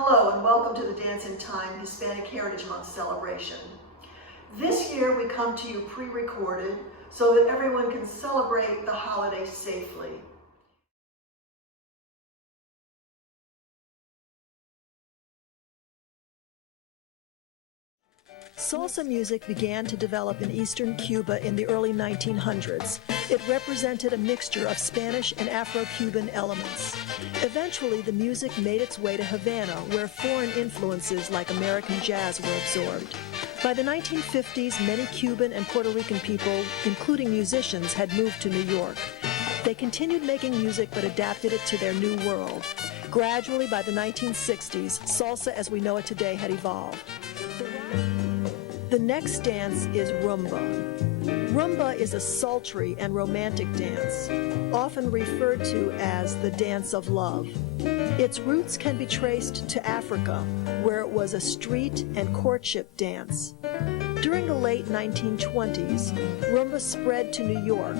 Hello and welcome to the Dance in Time Hispanic Heritage Month celebration. This year we come to you pre-recorded so that everyone can celebrate the holiday safely. Salsa music began to develop in eastern Cuba in the early 1900s. It represented a mixture of Spanish and Afro-Cuban elements. Eventually, the music made its way to Havana, where foreign influences like American jazz were absorbed. By the 1950s, many Cuban and Puerto Rican people, including musicians, had moved to New York. They continued making music but adapted it to their new world. Gradually, by the 1960s, salsa as we know it today had evolved. The next dance is rumba. Rumba is a sultry and romantic dance, often referred to as the dance of love. Its roots can be traced to Africa, where it was a street and courtship dance. During the late 1920s, rumba spread to New York,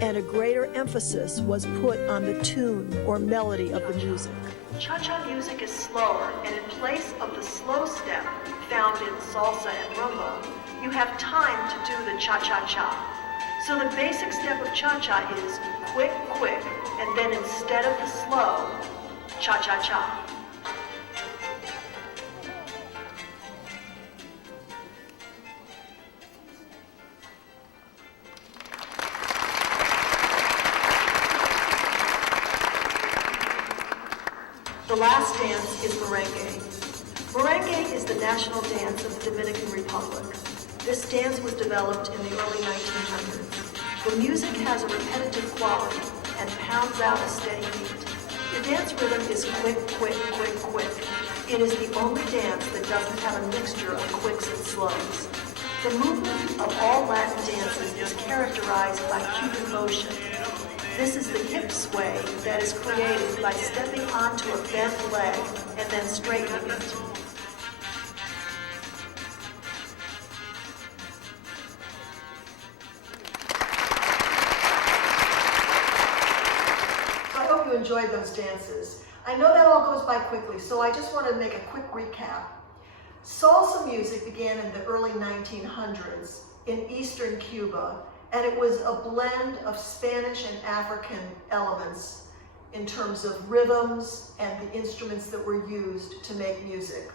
and a greater emphasis was put on the tune or melody of the music. Cha-cha music is slower, and in place of the slow step found in salsa and rumba, you have time to do the cha-cha-cha. So the basic step of cha-cha is quick, quick, and then instead of the slow, cha-cha-cha. The last dance is merengue. Merengue is the national dance of the Dominican Republic. This dance was developed in the early 1900s. The music has a repetitive quality and pounds out a steady beat. The dance rhythm is quick, quick, quick, quick. It is the only dance that doesn't have a mixture of quicks and slows. The movement of all Latin dances is characterized by Cuban motion. This is the hip sway that is created by stepping onto a bent leg and then straightening it. I hope you enjoyed those dances. I know that all goes by quickly, so I just want to make a quick recap. Salsa music began in the early 1900s in eastern Cuba, and it was a blend of Spanish and African elements in terms of rhythms and the instruments that were used to make music.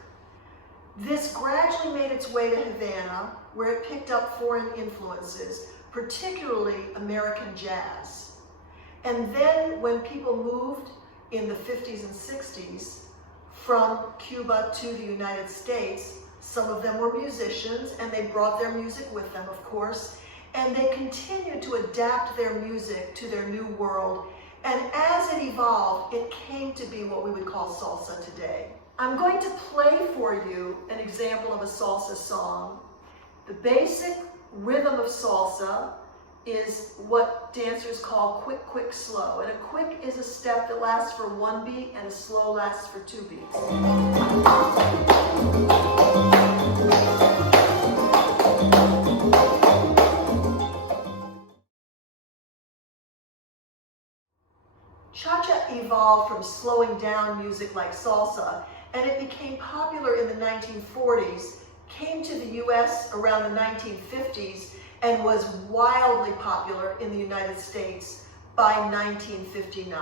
This gradually made its way to Havana, where it picked up foreign influences, particularly American jazz. And then when people moved in the 50s and 60s from Cuba to the United States, some of them were musicians, and they brought their music with them, of course, and they continued to adapt their music to their new world. And as it evolved, it came to be what we would call salsa today. I'm going to play for you an example of a salsa song. The basic rhythm of salsa is what dancers call quick, quick, slow. And a quick is a step that lasts for one beat, and a slow lasts for two beats. Cha-cha evolved from slowing down music like salsa, and it became popular in the 1940s, came to the US around the 1950s, and was wildly popular in the United States by 1959.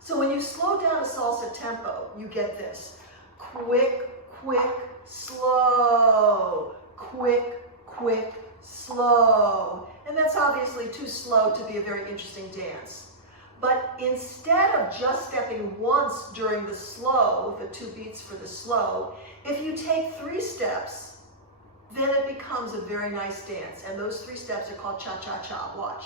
So when you slow down a salsa tempo, you get this: quick, quick, slow, quick, quick, slow. And that's obviously too slow to be a very interesting dance. But instead of just stepping once during the slow, the two beats for the slow, if you take 3 steps, then it becomes a very nice dance. And those 3 steps are called cha-cha-cha. Watch.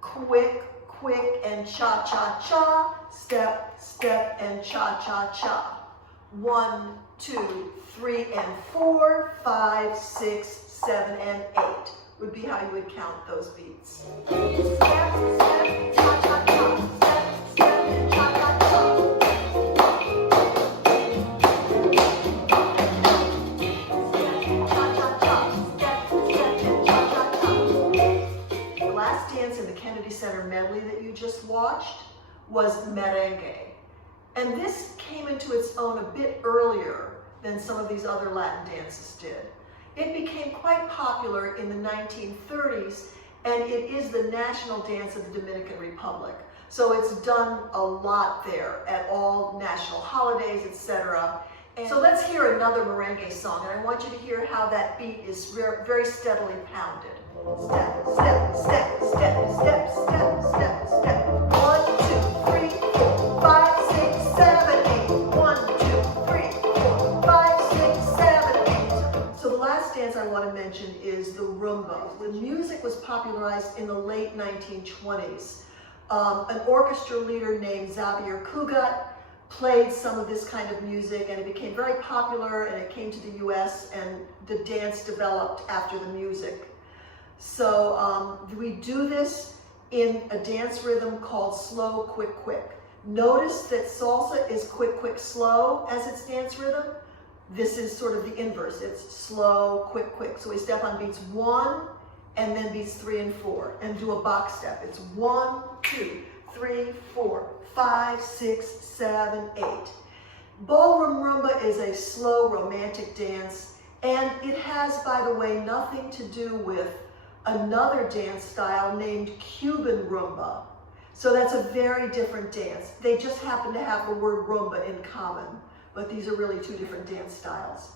Quick, quick, and cha-cha-cha. Step, step, and cha-cha-cha. 1, 2, 3, and 4, 5, 6, 7, and 8 would be how you would count those beats. Step, step, cha-cha-cha. Step, step, and cha-cha-cha. The last dance in the Kennedy Center medley that you just watched was Merengue. And this came into its own a bit earlier than some of these other Latin dances did. It became quite popular in the 1930s, and it is the national dance of the Dominican Republic. So it's done a lot there at all national holidays, etc. And so let's hear another merengue song, and I want you to hear how that beat is very steadily pounded. Step, step, step, step, step, step, step, step. 1, 2, 3, 4, 5, 6, 7, 8. 1, 2, 3, 4, 5, 6, 7, 8. So the last dance I want to mention is the rumba. The music was popularized in the late 1920s. An orchestra leader named Xavier Cugat played some of this kind of music, and it became very popular, and it came to the US, and the dance developed after the music. So we do this in a dance rhythm called slow, quick, quick. Notice that salsa is quick, quick, slow as its dance rhythm. This is sort of the inverse. It's slow, quick, quick. So we step on beats 1, and then beats 3 and 4, and do a box step. It's 1, 2, 3, 4, 5, 6, 7, 8. Ballroom rumba is a slow romantic dance, and it has, by the way, nothing to do with another dance style named Cuban rumba. So that's a very different dance. They just happen to have the word rumba in common, but these are really two different dance styles.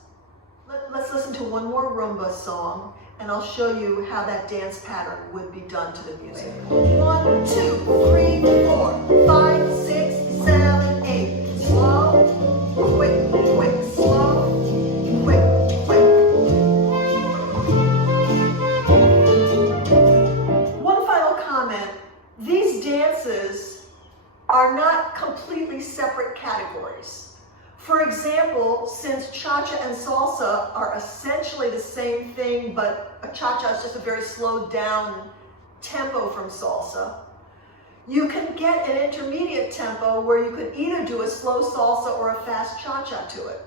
Let's listen to one more rumba song, and I'll show you how that dance pattern would be done to the music. 1, 2, 3, 4, 5, 6, 7, 8. Slow, quick, quick, slow, quick, quick. One final comment. These dances are not completely separate categories. For example, since cha-cha and salsa are essentially the same thing, but a cha-cha is just a very slowed down tempo from salsa, you can get an intermediate tempo where you could either do a slow salsa or a fast cha-cha to it.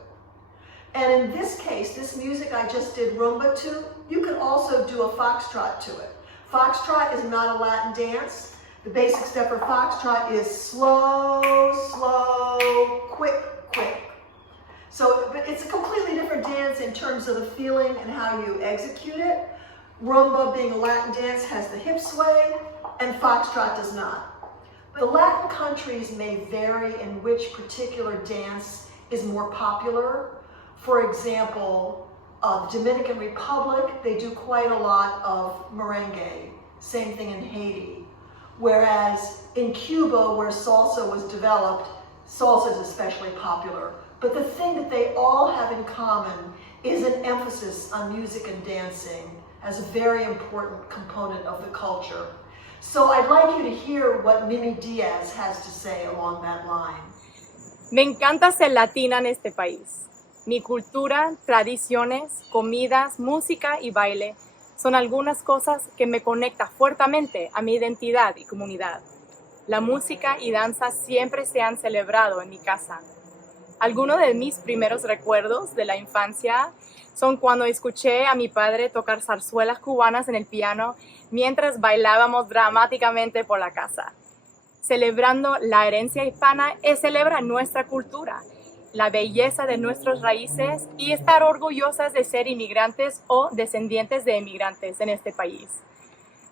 And in this case, this music I just did rumba to, you could also do a foxtrot to it. Foxtrot is not a Latin dance. The basic step for foxtrot is slow, slow, quick, quick. So but it's a completely different dance in terms of the feeling and how you execute it. Rumba, being a Latin dance, has the hip sway, and foxtrot does not. The Latin countries may vary in which particular dance is more popular. For example, the Dominican Republic, they do quite a lot of merengue. Same thing in Haiti. Whereas in Cuba, where salsa was developed, salsa is especially popular. But the thing that they all have in common is an emphasis on music and dancing as a very important component of the culture. So I'd like you to hear what Mimi Diaz has to say along that line. Me encanta ser latina en este país. Mi cultura, tradiciones, comidas, música y baile son algunas cosas que me conectan fuertemente a mi identidad y comunidad. La música y danza siempre se han celebrado en mi casa. Algunos de mis primeros recuerdos de la infancia son cuando escuché a mi padre tocar zarzuelas cubanas en el piano mientras bailábamos dramáticamente por la casa. Celebrando la herencia hispana es celebrar nuestra cultura, la belleza de nuestras raíces y estar orgullosas de ser inmigrantes o descendientes de inmigrantes en este país.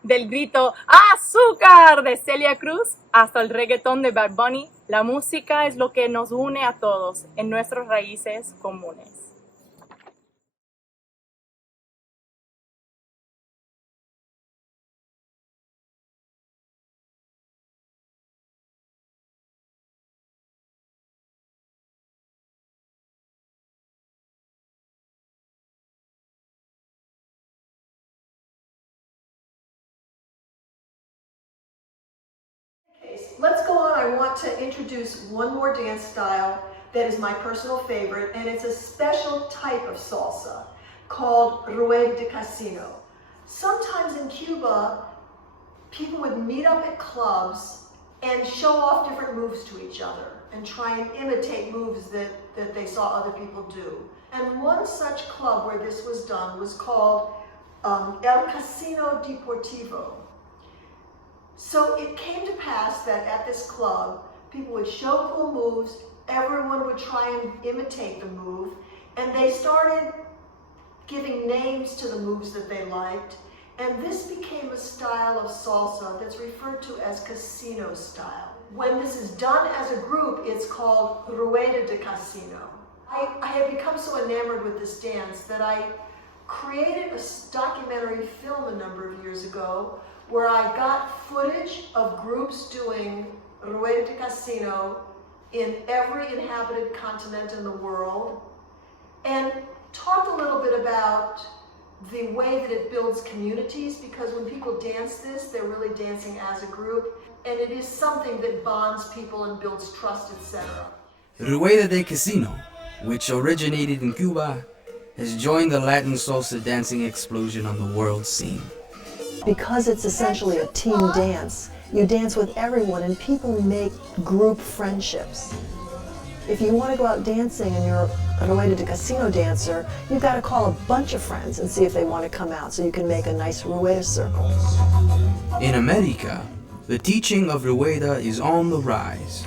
Del grito ¡Azúcar! De Celia Cruz hasta el reggaetón de Bad Bunny, la música es lo que nos une a todos en nuestras raíces comunes. Let's go on. I want to introduce one more dance style that is my personal favorite, and it's a special type of salsa called Rueda de Casino. Sometimes in Cuba, people would meet up at clubs and show off different moves to each other and try and imitate moves that they saw other people do. And one such club where this was done was called El Casino Deportivo. So it came to pass that at this club, People would show cool moves, everyone would try and imitate the move, and they started giving names to the moves that they liked, and this became a style of salsa that's referred to as casino style. When this is done as a group, it's called Rueda de Casino. I have become so enamored with this dance that I created a documentary film a number of years ago where I got footage of groups doing Rueda de Casino in every inhabited continent in the world, and talked a little bit about the way that it builds communities, because when people dance this, they're really dancing as a group, and it is something that bonds people and builds trust, etc. Rueda de Casino, which originated in Cuba, has joined the Latin salsa dancing explosion on the world scene. Because it's essentially a team dance, you dance with everyone and people make group friendships. If you want to go out dancing and you're a Rueda de Casino dancer, you've got to call a bunch of friends and see if they want to come out so you can make a nice Rueda circle. In America, the teaching of Rueda is on the rise.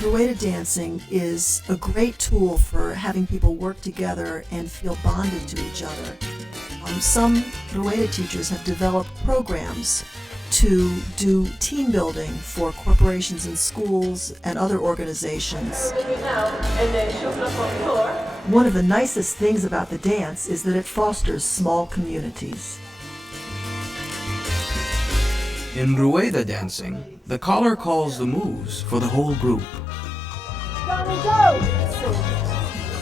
Rueda dancing is a great tool for having people work together and feel bonded to each other. Some Rueda teachers have developed programs to do team building for corporations and schools and other organizations. One of the nicest things about the dance is that it fosters small communities. In Rueda dancing, the caller calls the moves for the whole group.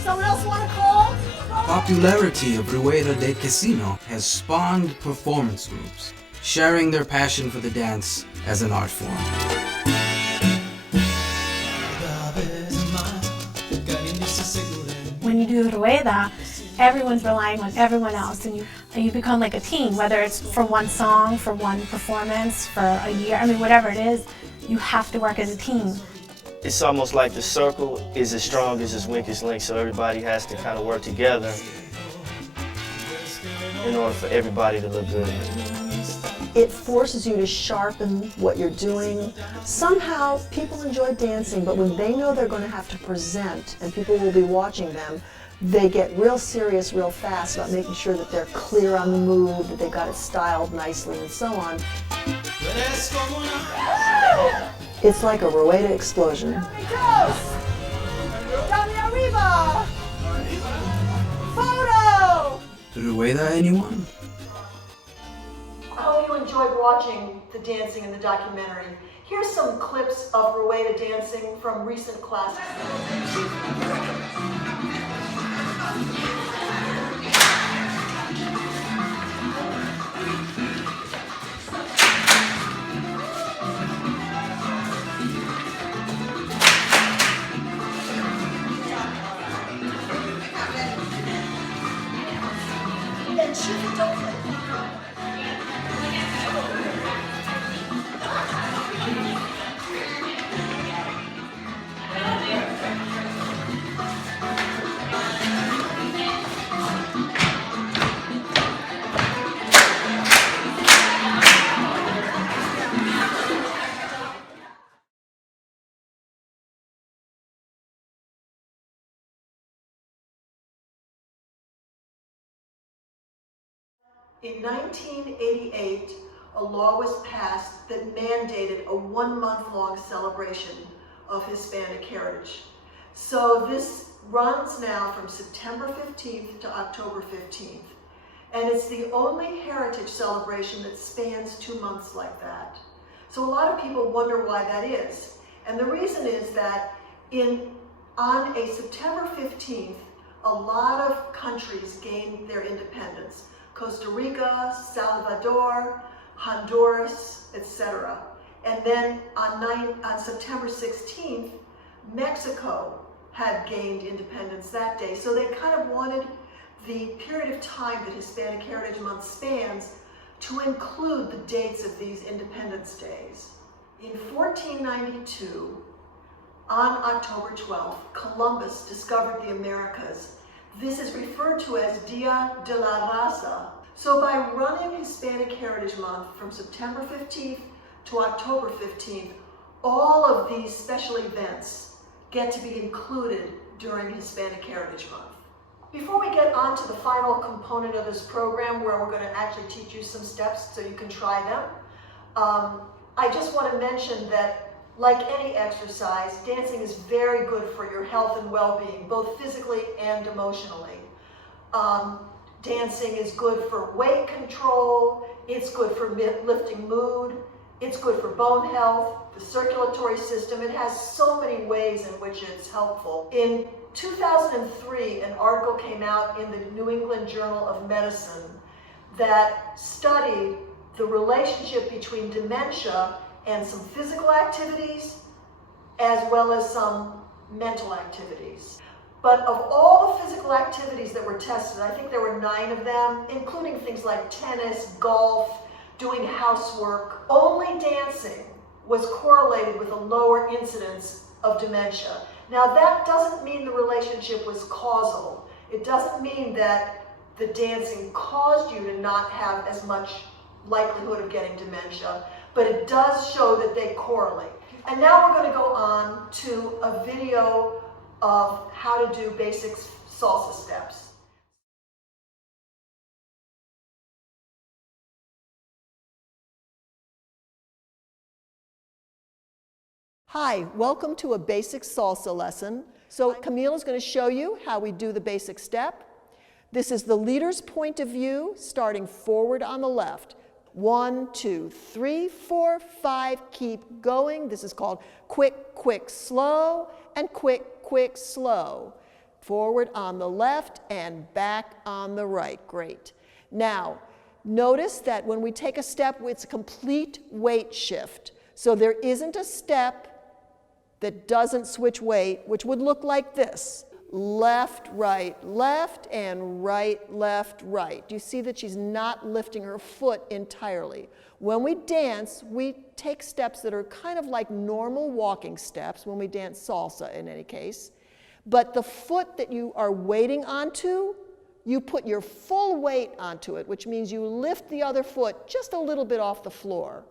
Someone else want to call? Popularity of Rueda de Casino has spawned performance groups, sharing their passion for the dance as an art form. When you do Rueda, everyone's relying on everyone else, and you become like a team, whether it's for one song, for one performance, for a year, whatever it is, you have to work as a team. It's almost like the circle is as strong as its weakest link, so everybody has to kind of work together in order for everybody to look good. It forces you to sharpen what you're doing. Somehow people enjoy dancing, but when they know they're going to have to present and people will be watching them, they get real serious real fast about making sure that they're clear on the move, that they got it styled nicely and so on. It's like a Rueda explosion. Photo! Rueda, anyone? I hope you enjoyed watching the dancing in the documentary. Here's some clips of Rueda dancing from recent classes. In 1988, a law was passed that mandated a one-month-long celebration of Hispanic heritage. So this runs now from September 15th to October 15th. And it's the only heritage celebration that spans 2 months like that. So a lot of people wonder why that is. And the reason is that on a September 15th, a lot of countries gained their independence. Costa Rica, Salvador, Honduras, etc. And then on September 16th, Mexico had gained independence that day. So they kind of wanted the period of time that Hispanic Heritage Month spans to include the dates of these Independence Days. In 1492, on October 12th, Columbus discovered the Americas. This is referred to as Dia de la Raza. So by running Hispanic Heritage Month from September 15th to October 15th, all of these special events get to be included during Hispanic Heritage Month. Before we get on to the final component of this program, where we're going to actually teach you some steps so you can try them, I just want to mention that, like any exercise, dancing is very good for your health and well-being, both physically and emotionally. Dancing is good for weight control, it's good for lifting mood, it's good for bone health, the circulatory system. It has so many ways in which it's helpful. In 2003, an article came out in the New England Journal of Medicine that studied the relationship between dementia and some physical activities as well as some mental activities. But of all the physical activities that were tested, I think there were 9 of them, including things like tennis, golf, doing housework, only dancing was correlated with a lower incidence of dementia. Now, that doesn't mean the relationship was causal. It doesn't mean that the dancing caused you to not have as much likelihood of getting dementia, but it does show that they correlate. And now we're going to go on to a video of how to do basic salsa steps. Hi, welcome to a basic salsa lesson. So Camille is going to show you how we do the basic step. This is the leader's point of view, starting forward on the left. 1, 2, 3, 4, 5, keep going. This is called quick, quick, slow, and quick, quick, slow. Forward on the left and back on the right. Great. Now, notice that when we take a step, it's a complete weight shift. So there isn't a step that doesn't switch weight, which would look like this. Left, left, and right, left, right. Do you see that she's not lifting her foot entirely? When we dance, we take steps that are kind of like normal walking steps, when we dance salsa in any case. But the foot that you are weighting onto, you put your full weight onto it, which means you lift the other foot just a little bit off the floor.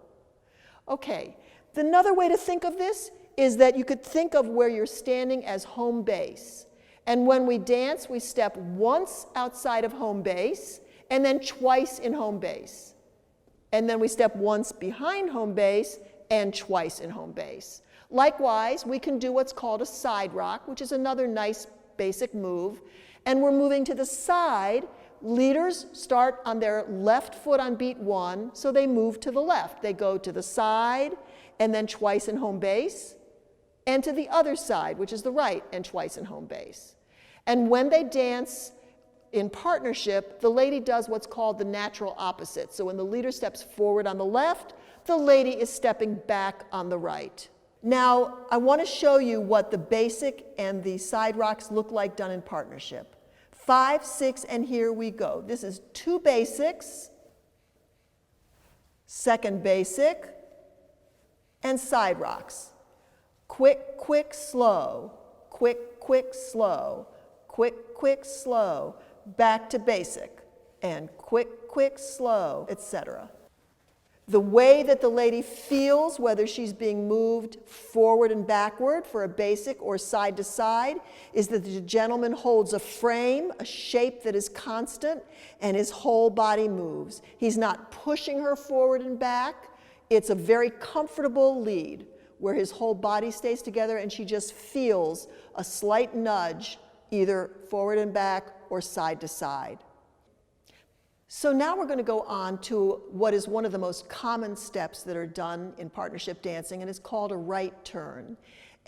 Okay, another way to think of this is that you could think of where you're standing as home base. And when we dance, we step once outside of home base, and then twice in home base. And then we step once behind home base, and twice in home base. Likewise, we can do what's called a side rock, which is another nice basic move. And we're moving to the side. Leaders start on their left foot on beat 1, so they move to the left. They go to the side, and then twice in home base, and to the other side, which is the right, and twice in home base. And when they dance in partnership, the lady does what's called the natural opposite. So when the leader steps forward on the left, the lady is stepping back on the right. Now, I want to show you what the basic and the side rocks look like done in partnership. 5, 6, and here we go. This is 2 basics, second basic, and side rocks. Quick, quick, slow, quick, quick, slow, quick, quick, slow, back to basic, and quick, quick, slow, etc. The way that the lady feels, whether she's being moved forward and backward for a basic or side to side, is that the gentleman holds a frame, a shape that is constant, and his whole body moves. He's not pushing her forward and back. It's a very comfortable lead, where his whole body stays together and she just feels a slight nudge, either forward and back or side to side. So now we're going to go on to what is one of the most common steps that are done in partnership dancing, and it's called a right turn.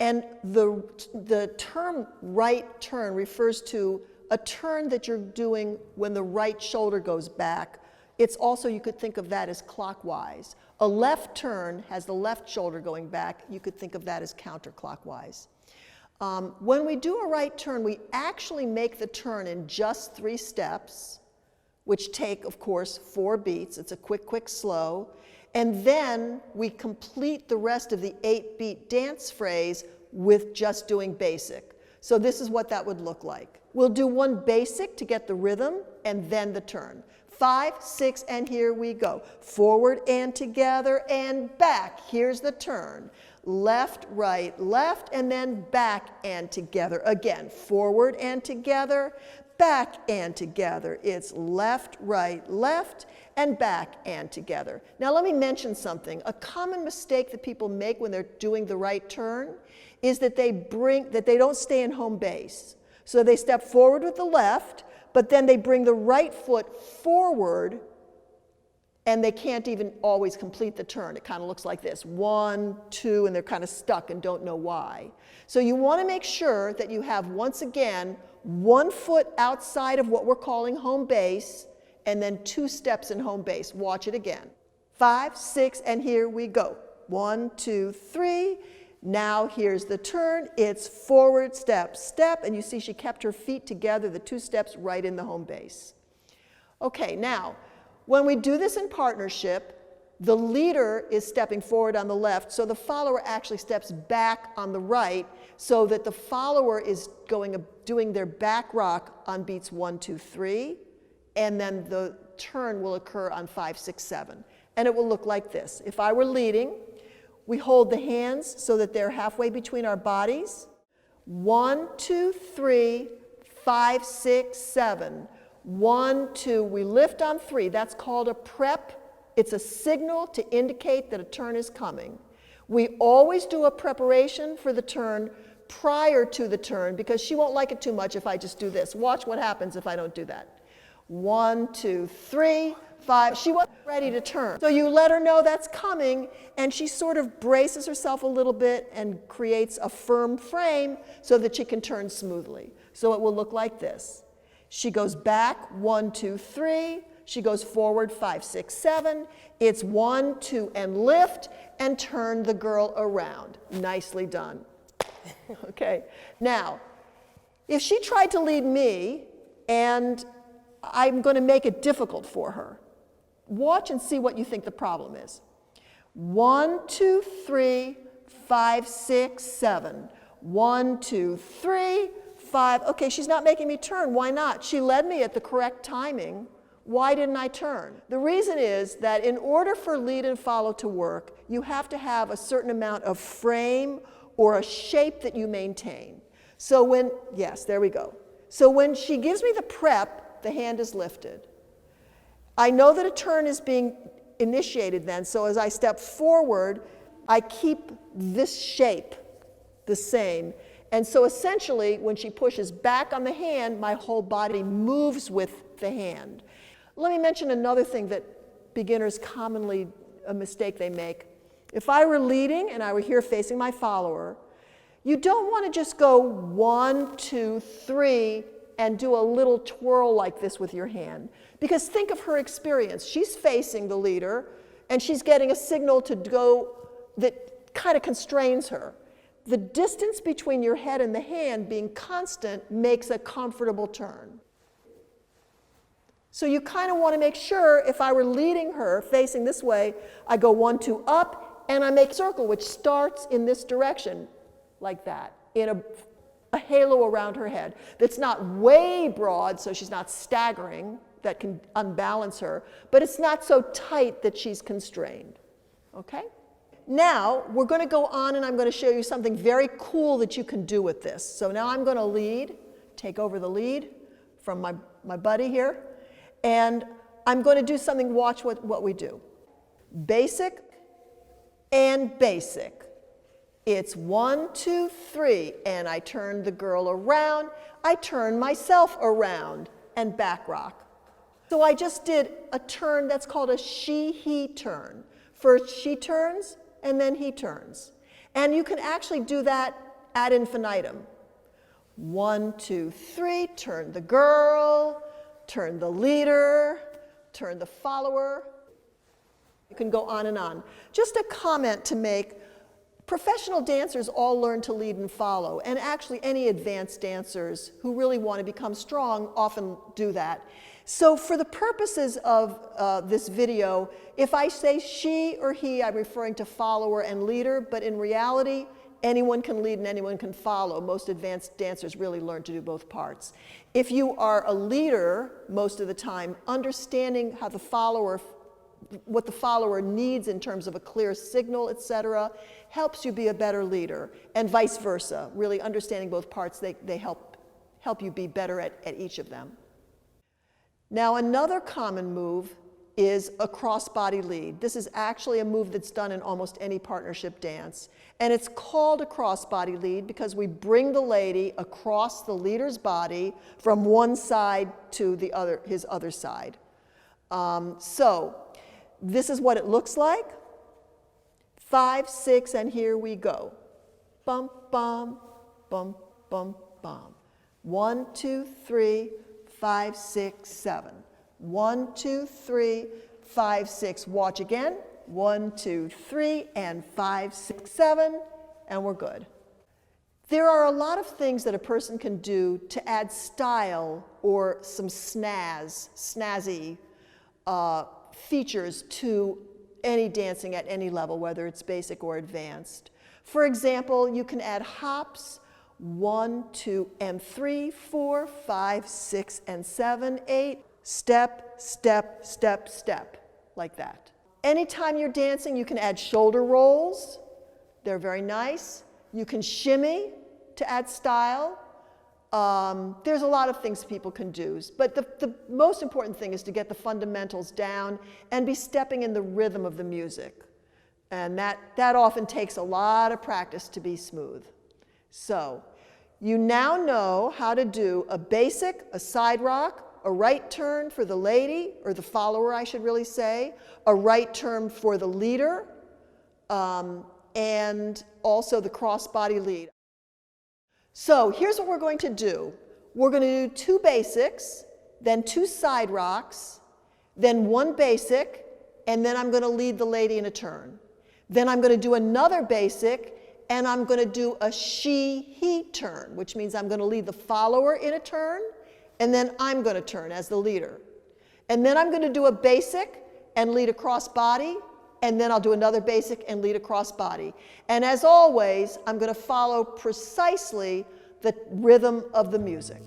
And the term right turn refers to a turn that you're doing when the right shoulder goes back. It's also, you could think of that as clockwise. A left turn has the left shoulder going back. You could think of that as counterclockwise. When we do a right turn, we actually make the turn in just 3 steps, which take, of course, 4 beats. It's a quick, quick, slow. And then we complete the rest of the 8-beat dance phrase with just doing basic. So this is what that would look like. We'll do 1 basic to get the rhythm, and then the turn. 5, 6, and here we go. Forward and together and back. Here's the turn. Left, right, left, and then back and together. Again, forward and together, back and together. It's left, right, left, and back and together. Now let me mention something. A common mistake that people make when they're doing the right turn is that they don't stay in home base. So they step forward with the left, but then they bring the right foot forward, and they can't even always complete the turn. It kind of looks like this, 1, 2, and they're kind of stuck and don't know why. So you want to make sure that you have, once again, 1 foot outside of what we're calling home base, and then 2 steps in home base. Watch it again. 5, 6, and here we go. 1, 2, 3. Now here's the turn. It's forward, step, step, and you see she kept her feet together, the 2 steps right in the home base. Okay, now, when we do this in partnership, the leader is stepping forward on the left, so the follower actually steps back on the right, so that the follower is doing their back rock on beats 1, 2, 3, and then the turn will occur on 5, 6, 7. And it will look like this. If I were leading, we hold the hands so that they're halfway between our bodies. 1, 2, 3, 5, 6, 7. 1, 2, we lift on 3. That's called a prep. It's a signal to indicate that a turn is coming. We always do a preparation for the turn prior to the turn because she won't like it too much if I just do this. Watch what happens if I don't do that. 1, 2, 3, 5. She wasn't ready to turn. So you let her know that's coming, and she sort of braces herself a little bit and creates a firm frame so that she can turn smoothly. So it will look like this. She goes back, 1, 2, 3. She goes forward, 5, 6, 7. It's 1, 2, and lift, and turn the girl around. Nicely done. Okay. Now, if she tried to lead me, and I'm going to make it difficult for her, watch and see what you think the problem is. 1, 2, 3, 5, 6, 7. 1, 2, 3, 5. Okay, she's not making me turn. Why not? She led me at the correct timing. Why didn't I turn? The reason is that in order for lead and follow to work, you have to have a certain amount of frame or a shape that you maintain. So yes, there we go. So when she gives me the prep, the hand is lifted. I know that a turn is being initiated then, so as I step forward, I keep this shape the same. And so essentially, when she pushes back on the hand, my whole body moves with the hand. Let me mention another thing that beginners commonly, a mistake they make. If I were leading and I were here facing my follower, you don't want to just go 1, 2, 3, and do a little twirl like this with your hand. Because think of her experience. She's facing the leader, and she's getting a signal to go that kind of constrains her. The distance between your head and the hand being constant makes a comfortable turn. So you kind of want to make sure, if I were leading her facing this way, I go 1, 2, up, and I make a circle which starts in this direction, like that, in a halo around her head that's not way broad, so she's not staggering, that can unbalance her, but it's not so tight that she's constrained. Okay? Now, we're going to go on and I'm going to show you something very cool that you can do with this. So now I'm going to lead, take over the lead from my buddy here, and I'm going to do something, watch what we do. Basic and basic. It's 1, 2, 3, and I turn the girl around, I turn myself around, and back rock. So I just did a turn that's called a she-he turn. First she turns, and then he turns. And you can actually do that ad infinitum. 1, 2, 3, turn the girl, turn the leader, turn the follower. You can go on and on. Just a comment to make. Professional dancers all learn to lead and follow, and actually any advanced dancers who really want to become strong often do that. So for the purposes of this video, if I say she or he, I'm referring to follower and leader, but in reality, anyone can lead and anyone can follow. Most advanced dancers really learn to do both parts. If you are a leader, most of the time, understanding how what the follower needs in terms of a clear signal, etc., helps you be a better leader, and vice versa. Really understanding both parts, they help you be better at each of them. Now, another common move is a cross-body lead. This is actually a move that's done in almost any partnership dance. And it's called a cross-body lead because we bring the lady across the leader's body from one side to his other side. So this is what it looks like. 5, 6, and here we go. Bum, bum, bum, bum, bum. 1, 2, 3, 5, 6, 7. 1, 2, 3, 5, 6. Watch again. 1, 2, 3, and 5, 6, 7, and we're good. There are a lot of things that a person can do to add style or some snazzy features to any dancing at any level, whether it's basic or advanced. For example, you can add hops, 1, 2, and 3, 4, 5, 6, and 7, 8. Step, step, step, step, like that. Anytime you're dancing, you can add shoulder rolls. They're very nice. You can shimmy to add style. There's a lot of things people can do, but the most important thing is to get the fundamentals down and be stepping in the rhythm of the music. And that often takes a lot of practice to be smooth. So you now know how to do a basic, a side rock, a right turn for the lady, or the follower, I should really say, a right turn for the leader, and also the cross-body lead. So here's what we're going to do. We're going to do 2 basics, then 2 side rocks, then 1 basic, and then I'm going to lead the lady in a turn. Then I'm going to do another basic, and I'm going to do a she-he turn, which means I'm going to lead the follower in a turn, and then I'm going to turn as the leader. And then I'm going to do a basic and lead a cross body, and then I'll do another basic and lead a cross body. And as always, I'm going to follow precisely the rhythm of the music.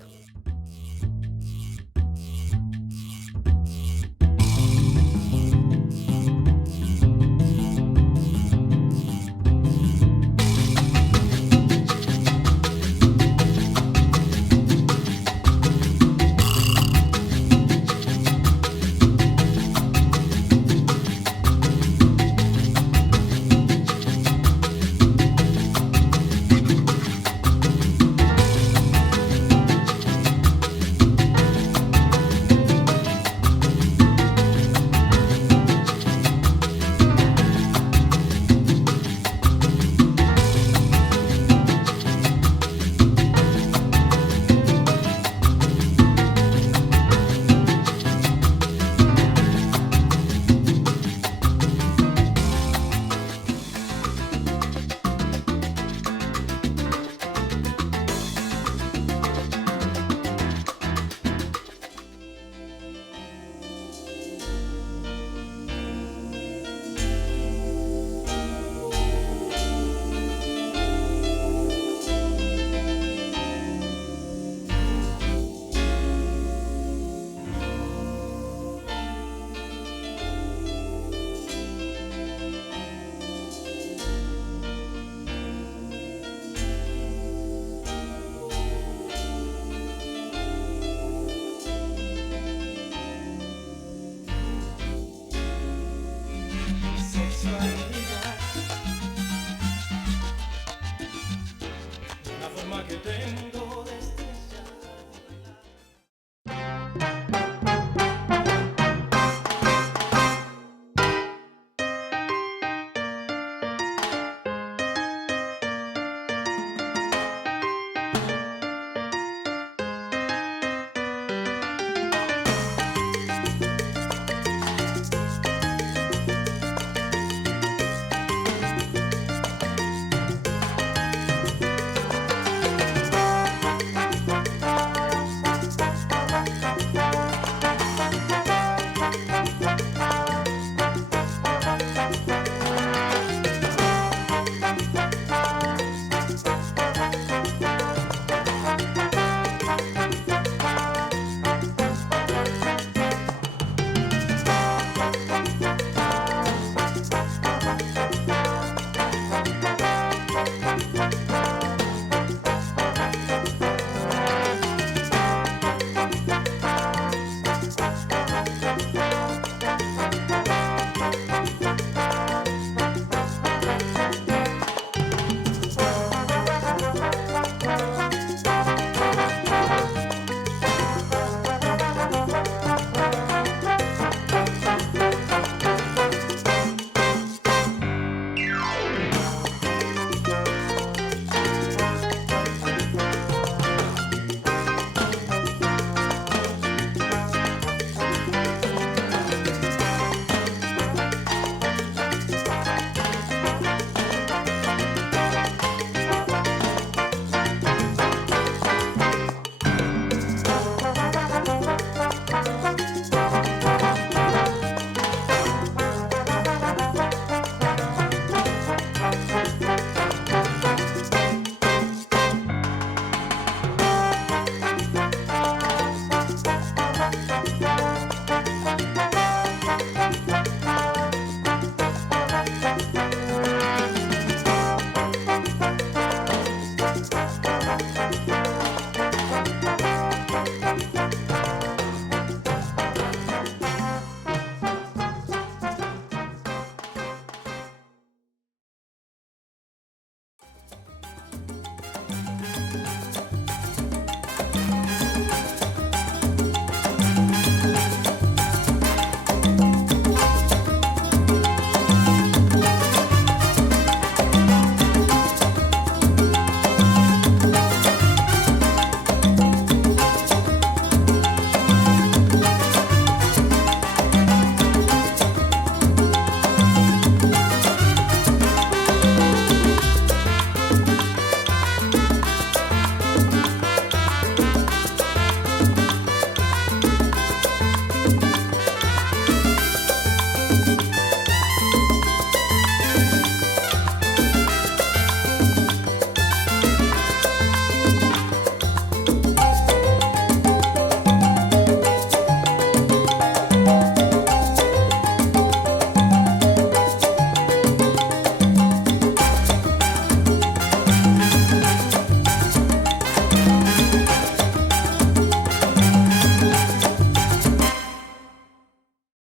que tengo